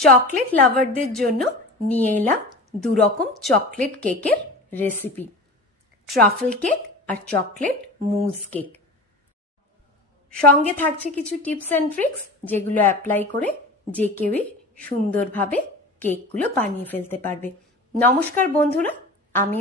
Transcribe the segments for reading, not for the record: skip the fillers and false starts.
Chocolate লাভারদের জন্য নিয়ে এলাম দু রকম চকলেট কেকের রেসিপি, ট্রাফল কেক আর চকলেট মুজ কেক। সঙ্গে থাকছে কিছু টিপস অ্যান্ড ট্রিক্স যেগুলো অ্যাপ্লাই করে যে কেউই সুন্দরভাবে কেকগুলো বানিয়ে ফেলতে পারবে। নমস্কার বন্ধুরা, আমি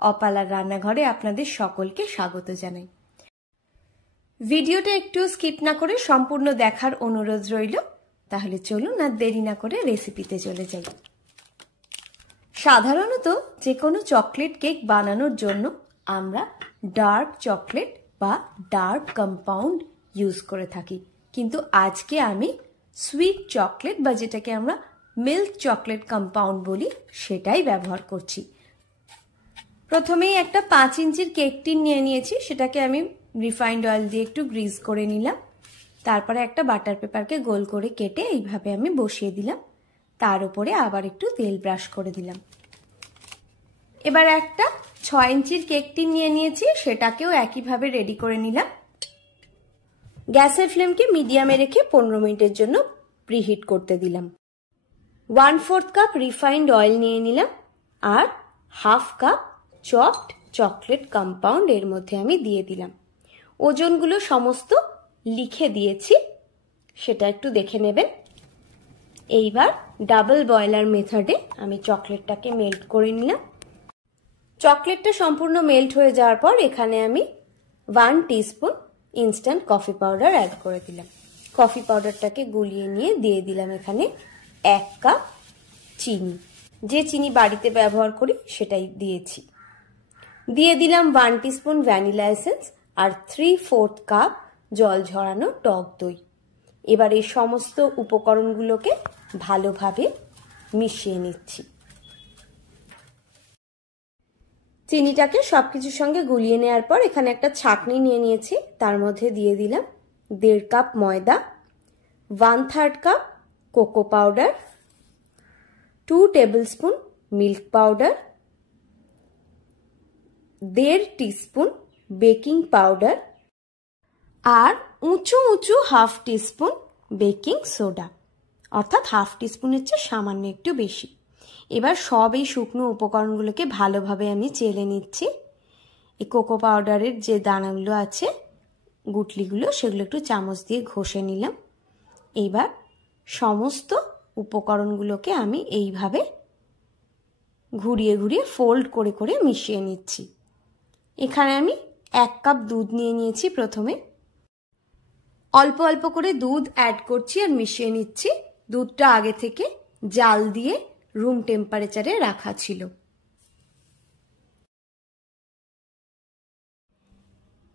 অপালার রান্নাঘরে আপনাদের সকলকে স্বাগত জানাই। ভিডিওটা একটু স্কিপ না করে সম্পূর্ণ দেখার অনুরোধ রইল। তাহলে চলুন আর দেরি না করে রেসিপিতে চলে যাই। সাধারণত যে কোনো চকলেট কেক বানানোর জন্য আমরা ডার্ক চকলেট বা ডার্ক কম্পাউন্ড ইউজ করে থাকি, কিন্তু আজকে আমি সুইট চকলেট বা যেটাকে আমরা মিল্ক চকলেট কম্পাউন্ড বলি সেটাই ব্যবহার করছি। প্রথমেই একটা 5 ইঞ্চির কেক টিন নিয়ে নিয়েছি, সেটাকে আমি রিফাইন্ড অয়েল দিয়ে একটু গ্রিজ করে নিলাম। তারপরে একটা বাটার পেপারকে গোল করে কেটে এইভাবে আমি বসিয়ে দিলাম, তার উপরে আবার একটু তেল ব্রাশ করে দিলাম। এবার একটা 6 ইঞ্চির কেক টিন নিয়ে নিয়েছি, সেটাকেও একইভাবে রেডি করে নিলাম। গ্যাসের ফ্লেমকে মিডিয়ামে রেখে 15 মিনিটের জন্য প্রিহিট করতে দিলাম। 1/4 কাপ রিফাইন্ড অয়েল নিয়ে নিলাম আর half cup chopped chocolate compound এর মধ্যে আমি দিয়ে দিলাম। ওজনগুলো সমস্ত লিখে দিয়েছি, সেটা একটু দেখে নেবেন। এইবার ডাবল বয়লার মেথডে আমি চকলেটটাকে মেল্ট করে নিলাম। চকলেটটা সম্পূর্ণ মেল্ট হয়ে যাওয়ার পর এখানে আমি 1 teaspoon instant coffee powder add করে দিলাম। কফি পাউডারটাকে গুলিয়ে নিয়ে দিয়ে দিলাম এখানে 1 কাপ চিনি, যে চিনি বাড়িতে ব্যবহার করি সেটাই দিয়েছি। দিয়ে দিলাম 1 টিস্পুন ভ্যানিলা এসেন্স আর 3/4 কাপ জল ঝরানো টক দই। এবার এই সমস্ত উপকরণগুলোকে ভালোভাবে মিশিয়ে নিচ্ছি। চিনিটাকে সবকিছুর সঙ্গে গুলিয়ে নেওয়ার পর এখানে একটা ছাঁকনি নিয়ে নিয়েছি, তার মধ্যে দিয়ে দিলাম 1.5 কাপ ময়দা, 1/3 cup cocoa powder, 2 tablespoon milk powder, 1.5 teaspoon baking powder আর উঁচু হাফ টিস্পুন বেকিং সোডা, অর্থাৎ হাফ টিস্পুনের চেয়ে সামান্য একটু বেশি। এবার সব এই শুকনো উপকরণগুলোকে ভালোভাবে আমি চেলে নিচ্ছি। এই কোকো পাউডারের যে দানাগুলো আছে, গুটলিগুলো, সেগুলো একটু চামচ দিয়ে ঘষে নিলাম। এইবার সমস্ত উপকরণগুলোকে আমি এইভাবে ঘুরিয়ে ফোল্ড করে মিশিয়ে নিচ্ছি। এখানে আমি 1 কাপ দুধ নিয়ে নিয়েছি। প্রথমে অল্প অল্প করে দুধ অ্যাড করছি আর মিশিয়ে নিচ্ছি। দুধটা আগে থেকে জাল দিয়ে রুম টেম্পারেচারে রাখা ছিল।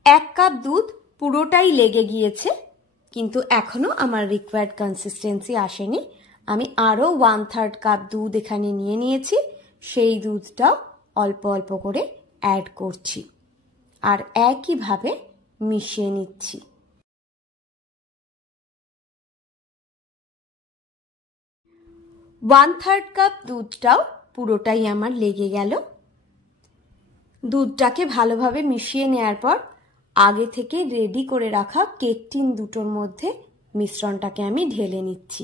1 কাপ দুধ পুরোটাই লেগে গিয়েছে, কিন্তু এখনো আমার রিকোয়ার্ড কনসিস্টেন্সি আসেনি। আমি আরও 1/3 কাপ দুধ এখানে নিয়ে নিয়েছি, সেই দুধটাও অল্প অল্প করে অ্যাড করছি আর একইভাবে মিশিয়ে নিচ্ছি। ওয়ান-থার্ড কাপ দুধটাও পুরোটাই আমার লেগে গেল। দুধটাকে ভালোভাবে মিশিয়ে নেওয়ার পর আগে থেকে রেডি করে রাখা কেক টিন দুটোর মধ্যে মিশ্রণটাকে আমি ঢেলে নিচ্ছি।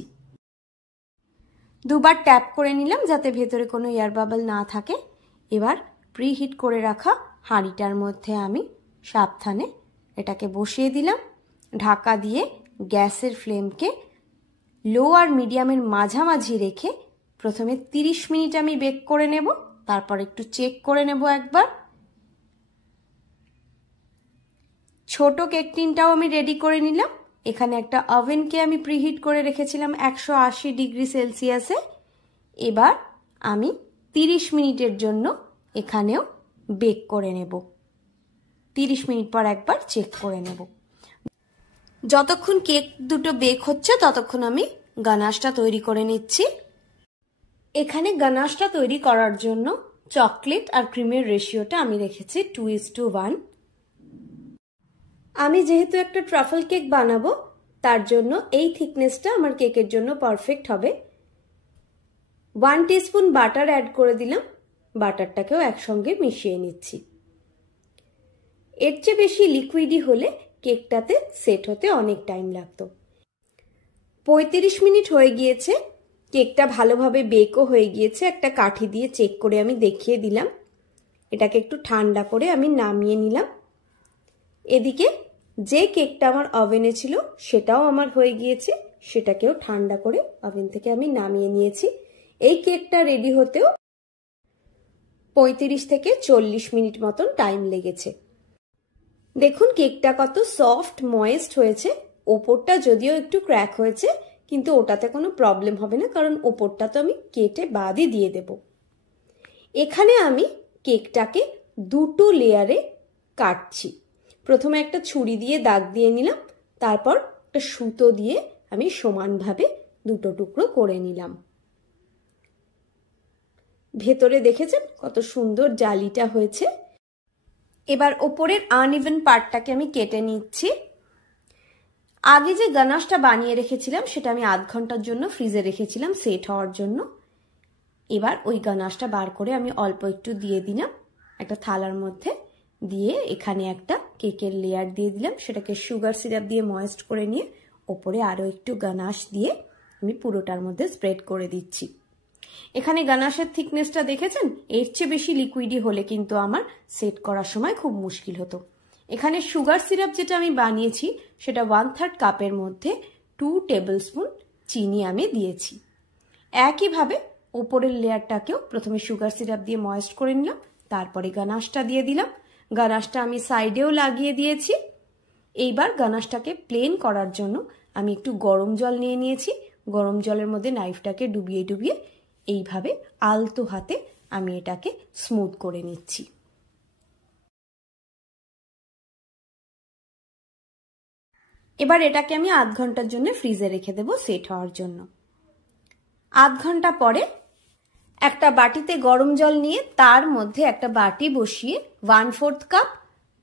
দুবার ট্যাপ করে নিলাম যাতে ভেতরে কোনো এয়ার বাবল না থাকে। এবার প্রিহিট করে রাখা হাঁড়িটার মধ্যে আমি সাবধানে এটাকে বসিয়ে দিলাম। ঢাকা দিয়ে গ্যাসের ফ্লেমকে লো আর মিডিয়ামের মাঝামাঝি রেখে প্রথমে 30 মিনিট আমি বেক করে নেব, তারপর একটু চেক করে নেব একবার। ছোট কেক টিনটাও আমি রেডি করে নিলাম। এখানে একটা ওভেনকে আমি প্রিহিট করে রেখেছিলাম 180 ডিগ্রি সেলসিয়াসে। এবার আমি 30 মিনিটের জন্য এখানেও বেক করে নেব। 30 মিনিট পর একবার চেক করে নেব। যতক্ষণ কেক দুটো বেক হচ্ছে ততক্ষণ আমি গানাশটা তৈরি করে নিচ্ছি। এখানে গানাশটা তৈরি করার জন্য চকলেট আর ক্রিমের রেশিওটা আমি রেখেছি 2:1। আমি যেহেতু একটা ট্রাফল কেক বানাবো, তার জন্য এই থিকনেসটা আমার কেকের জন্য পারফেক্ট হবে। 1 টিস্পুন বাটার অ্যাড করে দিলাম, বাটারটাকেও একসঙ্গে মিশিয়ে নিচ্ছি। এর চেয়ে বেশি লিকুইডই হলে কেকটাতে সেট হতে অনেক টাইম লাগতো। 35 মিনিট হয়ে গিয়েছে। কেকটা ভালোভাবে বেকও হয়ে গিয়েছে। একটা কাঠি দিয়ে চেক করে আমি দেখিয়ে দিলাম। এটাকে একটু ঠান্ডা করে আমি নামিয়ে নিলাম। এদিকে যে কেকটা আমার ওভেনে ছিল সেটাও আমার হয়ে গিয়েছে, সেটাকেও ঠান্ডা করে ওভেন থেকে আমি নামিয়ে নিয়েছি। এই কেকটা রেডি হতেও 35 থেকে 40 মিনিট মতন টাইম লেগেছে। দেখুন কেকটা কত সফট ময়েস্ট হয়েছে। ওপরটা যদিও একটু ক্র্যাক হয়েছে, কিন্তু ওটাতে কোনো প্রবলেম হবে না, কারণ ওপরটা তো আমি কেটে বাদই দিয়ে দেব। এখানে আমি কেকটাকে দুটো লেয়ারে কাটছি। প্রথমে একটা ছুরি দিয়ে দাগ দিয়ে নিলাম, তারপর একটা সুতো দিয়ে আমি সমানভাবে দুটো টুকরো করে নিলাম। ভেতরে দেখেছেন কত সুন্দর জালিটা হয়েছে। এবার ওপরের আনইভেন পার্টটাকে আমি কেটে নিচ্ছি। আগে যে গানাশটা বানিয়ে রেখেছিলাম সেটা আমি আধ ঘন্টার জন্য ফ্রিজে রেখেছিলাম সেট হওয়ার জন্য। এবার ওই গানাশটা বার করে আমি অল্প একটু দিয়ে দিলাম একটা থালার মধ্যে, দিয়ে এখানে একটা কেকের লেয়ার দিয়ে দিলাম। সেটাকে সুগার সিরাপ দিয়ে ময়েস্ট করে নিয়ে ওপরে আরও একটু গানাশ দিয়ে আমি পুরোটার মধ্যে স্প্রেড করে দিচ্ছি। এখানে গানাশের থিকনেসটা দেখেছেন, এর চেয়ে বেশি লিকুইডি হলে কিন্তু আমার সেট করার সময় খুব মুশকিল হতো। এখানে সুগার সিরাপ যেটা আমি বানিয়েছি সেটা 1/3 কাপের মধ্যে 2 টেবিল স্পুন চিনি আমি দিয়েছি। একইভাবে ওপরের লেয়ারটাকেও প্রথমে সুগার সিরাপ দিয়ে ময়েস্ট করে নিলাম, তারপরে গানাশটা দিয়ে দিলাম। গানাশটা আমি সাইডেও লাগিয়ে দিয়েছি। এইবার গানাশটাকে প্লেন করার জন্য আমি একটু গরম জল নিয়ে নিয়েছি। গরম জলের মধ্যে নাইফটাকে ডুবিয়ে ডুবিয়ে এইভাবে আলতো হাতে আমি এটাকে স্মুথ করে নিচ্ছি। এবার এটাকে আমি আধ ঘন্টার জন্য ফ্রিজে রেখে দেবো সেট হওয়ার জন্য। আধ ঘন্টা পরে একটা বাটিতে গরম জল নিয়ে তার মধ্যে একটা বাটি বসিয়ে 1/4 কাপ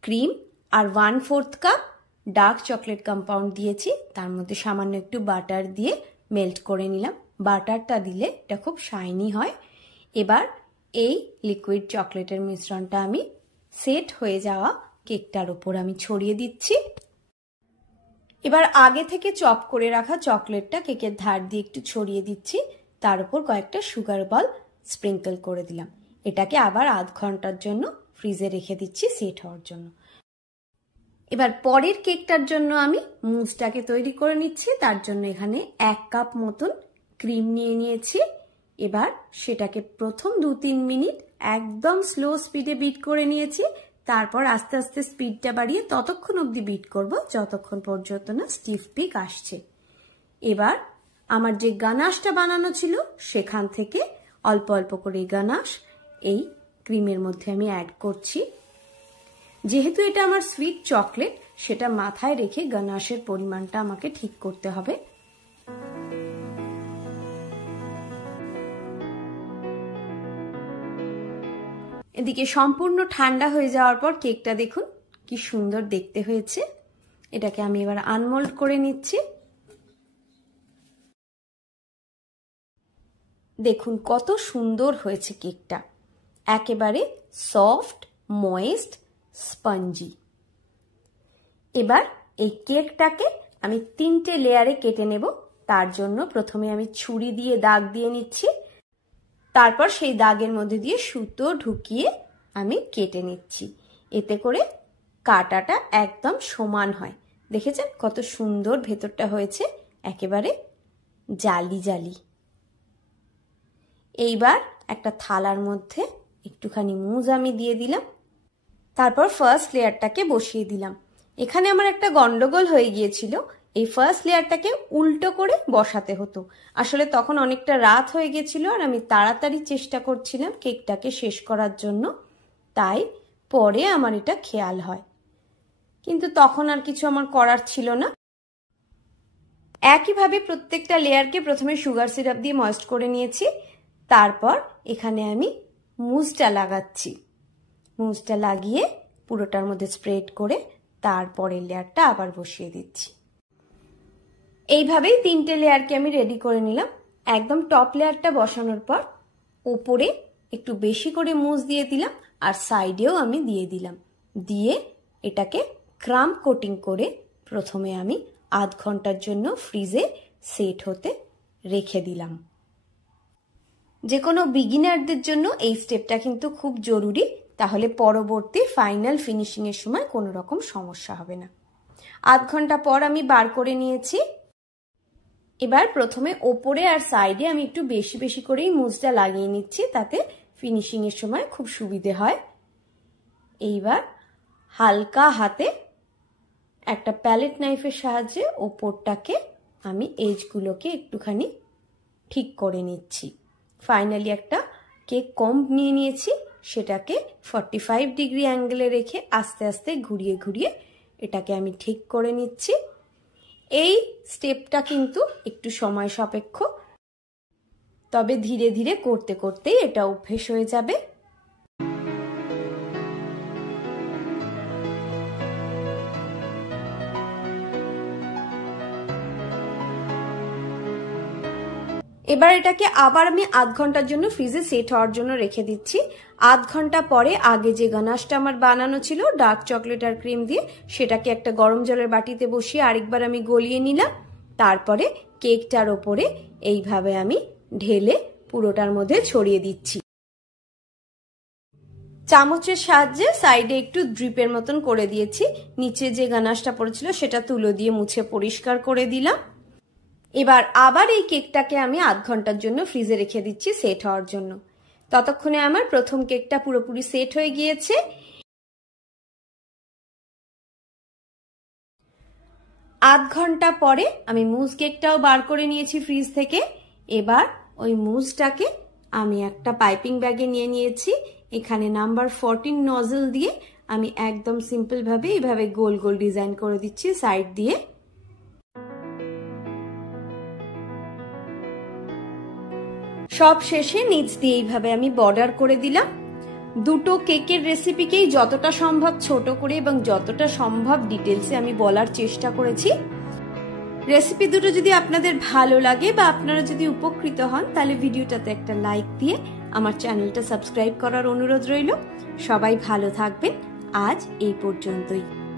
ক্রিম আর 1/4 কাপ ডার্ক চকলেট কম্পাউন্ড দিয়েছি। তার মধ্যে সামান্য একটু বাটার দিয়ে মেল্ট করে নিলাম। বাটারটা দিলে এটা খুব শাইনি হয়। এবার এই লিকুইড চকলেটের মিশ্রণটা আমি সেট হয়ে যাওয়া কেকটার উপর আমি ছড়িয়ে দিচ্ছি। এবার আগে থেকে চপ করে রাখা চকলেটটা কেকের ধার দিয়ে একটু ছড়িয়ে দিচ্ছি। তার উপর কয়েকটা সুগার বল স্প্রিঙ্কল করে দিলাম। এটাকে আবার আধ ঘন্টার জন্য ফ্রিজে রেখে দিচ্ছি সেট হওয়ার জন্য। এবার পরের কেকটার জন্য আমি মুজটাকে তৈরি করে নিচ্ছি। তার জন্য এখানে 1 কাপ মতন ক্রিম নিয়ে নিয়েছি। এবার সেটাকে প্রথম 2-3 মিনিট একদম স্লো স্পিডে বিট করে নিয়েছি। তারপর আস্তে আস্তে স্পিডটা বাড়িয়ে ততক্ষণ অবধি বিট করব যতক্ষণ পর্যন্ত না স্টিফ পিক আসছে। এবার আমার যে গানাশটা বানানো ছিল সেখান থেকে অল্প অল্প করে গানাশ এই ক্রিমের মধ্যে আমি অ্যাড করছি। যেহেতু এটা আমার সুইট চকলেট, সেটা মাথায় রেখে গানাশের পরিমাণটা আমাকে ঠিক করতে হবে। এদিকে সম্পূর্ণ ঠান্ডা হয়ে যাওয়ার পর কেকটা দেখুন কি সুন্দর দেখতে হয়েছে। এটাকে আমি এবার আনমোল্ড করে নিচ্ছি। দেখুন কত সুন্দর হয়েছে কেকটা, একেবারে সফট ময়েস্ট স্পঞ্জি। এবার এই কেকটাকে আমি 3টে লেয়ারে কেটে নেব। তার জন্য প্রথমে আমি ছুরি দিয়ে দাগ দিয়ে নিচ্ছি, তারপর সেই দাগের মধ্যে দিয়ে সুতো ঢুকিয়ে আমি কেটে নিচ্ছি। এতে করে কাটাটা একদম সমান হয়। দেখেছেন কত সুন্দর ভেতরটা হয়েছে, একেবারে জালি জালি। এইবার একটা থালার মধ্যে একটুখানি মুজ আমি দিয়ে দিলাম, তারপর ফার্স্ট লেয়ারটাকে বসিয়ে দিলাম। এখানে আমার একটা গন্ডগোল হয়ে গিয়েছিল, এই ফার্স্ট লেয়ারটাকে উল্টো করে বসাতে হতো। আসলে তখন অনেকটা রাত হয়ে গেছিল আর আমি তাড়াতাড়ি চেষ্টা করছিলাম কেকটাকে শেষ করার জন্য, তাই পরে আমার এটা খেয়াল হয়, কিন্তু তখন আর কিছু আমার করার ছিল না। একইভাবে প্রত্যেকটা লেয়ারকে প্রথমে সুগার সিরাপ দিয়ে ময়েস্ট করে নিয়েছি, তারপর এখানে আমি মুজটা লাগাচ্ছি। মুজটা লাগিয়ে পুরোটার মধ্যে স্প্রেড করে তারপরের লেয়ারটা আবার বসিয়ে দিচ্ছি। এইভাবেই 3টে লেয়ারকে আমি রেডি করে নিলাম। একদম টপ লেয়ারটা বসানোর পর ওপরে একটু বেশি করে মুজ দিয়ে দিলাম আর সাইডেও আমি দিয়ে দিলাম। দিয়ে এটাকে ক্রাম কোটিং করে প্রথমে আমি আধ ঘন্টার জন্য ফ্রিজে সেট হতে রেখে দিলাম। যে কোনো বিগিনারদের জন্য এই স্টেপটা কিন্তু খুব জরুরি, তাহলে পরবর্তী ফাইনাল ফিনিশিংয়ের সময় কোনো রকম সমস্যা হবে না। আধ ঘন্টা পর আমি বার করে নিয়েছি। এবার প্রথমে ওপরে আর সাইডে আমি একটু বেশি বেশি করেই মুজটা লাগিয়ে নিচ্ছি, তাতে ফিনিশিংয়ের সময় খুব সুবিধে হয়। এইবার হালকা হাতে একটা প্যালেট নাইফের সাহায্যে ওপরটাকে আমি এজগুলোকে একটুখানি ঠিক করে নিচ্ছি। ফাইনালি একটা কেক কম্ব নিয়ে নিয়েছি, সেটাকে 45 ডিগ্রি অ্যাঙ্গেলে রেখে আস্তে আস্তে ঘুরিয়ে ঘুরিয়ে এটাকে আমি ঠিক করে নিচ্ছি। এই স্টেপটা কিন্তু একটু সময় সাপেক্ষ, তবে ধীরে ধীরে করতে করতেই এটা অভ্যেস হয়ে যাবে। এবার এটাকে আবার আমি আধ ঘন্টার জন্য ফ্রিজে সেট হওয়ার জন্য রেখে দিচ্ছি। আধ ঘন্টা পরে আগে যে গানাশটা আমার বানানো ছিল ডার্ক চকলেট আর ক্রিম দিয়ে, সেটাকে একটা গরম জলের বাটিতে বসিয়ে আরেকবার আমি গলিয়ে নিলাম। তারপরে কেকটার ওপরে এইভাবে আমি ঢেলে পুরোটার মধ্যে ছড়িয়ে দিচ্ছি। চামচের সাহায্যে সাইডে একটু ড্রিপের মতন করে দিয়েছি। নিচে যে গানাশটা পড়েছিল সেটা তুলো দিয়ে মুছে পরিষ্কার করে দিলাম। এবার আবার এই কেকটাকে আমি আধ ঘন্টার জন্য ফ্রিজে রেখে দিচ্ছি সেট হওয়ার জন্য। ততক্ষণে আমার প্রথম কেকটা পুরোপুরি সেট হয়ে গিয়েছে। আধ ঘন্টা পরে আমি মুজ কেকটাও বার করে নিয়েছি ফ্রিজ থেকে। এবার ওই মুজটাকে আমি একটা পাইপিং ব্যাগে নিয়ে নিয়েছি। এখানে নাম্বার 14 নজল দিয়ে আমি একদম সিম্পল ভাবে এইভাবে গোল গোল ডিজাইন করে দিচ্ছি সাইড দিয়ে। সব শেষে নিচ দিয়ে এইভাবে আমি বর্ডার করে দিলাম। দুটো কেকের রেসিপিকেই যতটা সম্ভব ছোট করে এবং যতটা সম্ভব ডিটেলসে আমি বলার চেষ্টা করেছি। রেসিপি দুটো যদি আপনাদের ভালো লাগে বা আপনারা যদি উপকৃত হন, তাহলে ভিডিওটাতে একটা লাইক দিয়ে আমার চ্যানেলটা সাবস্ক্রাইব করার অনুরোধ রইল। সবাই ভালো থাকবেন। আজ এই পর্যন্তই।